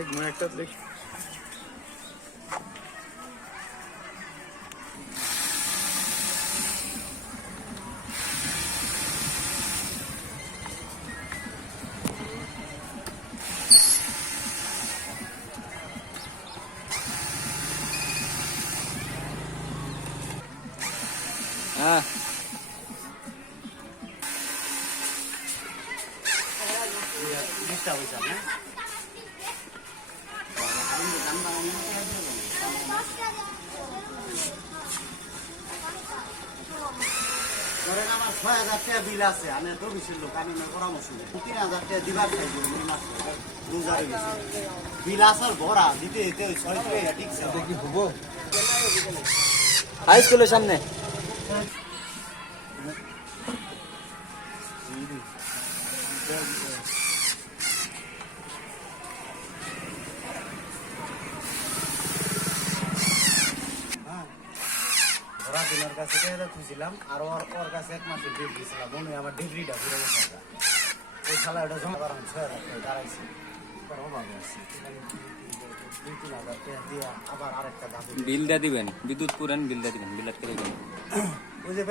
एक मैं একটা লিখ হ্যাঁ দিশা হইছে না ধরেন আমার ৬,০০০ টাকা বিল আছে, আমি এত বেশি লোক, আমি পরামর্শ নেই ৩,০০০ টাকা দিবার চাই বিল আসার ভরা দিতে দিতে ওই ৬ টাকা ঠিক আছে কি হবো হাই স্কুলের সামনে ধরা দিনের কাছে টাকা খুঁজছিলাম আর ওর কাছে ১ মাসের বিল দিয়েছিলাম, মনে হয় আমার ডিগ্রিটা ঘুরে গেছে ওই শালা এটা জমা করাম ৬,০০০ টাকা দাঁড়াইছি অভাবে আছি ২-৩,০০০ টাকা দিয়ে আবার আরেকটা দাবি বিলটা দিবেন বিদ্যুৎ পুরান বিলটা দিবেন বিল আটকে দিবেন ওই যে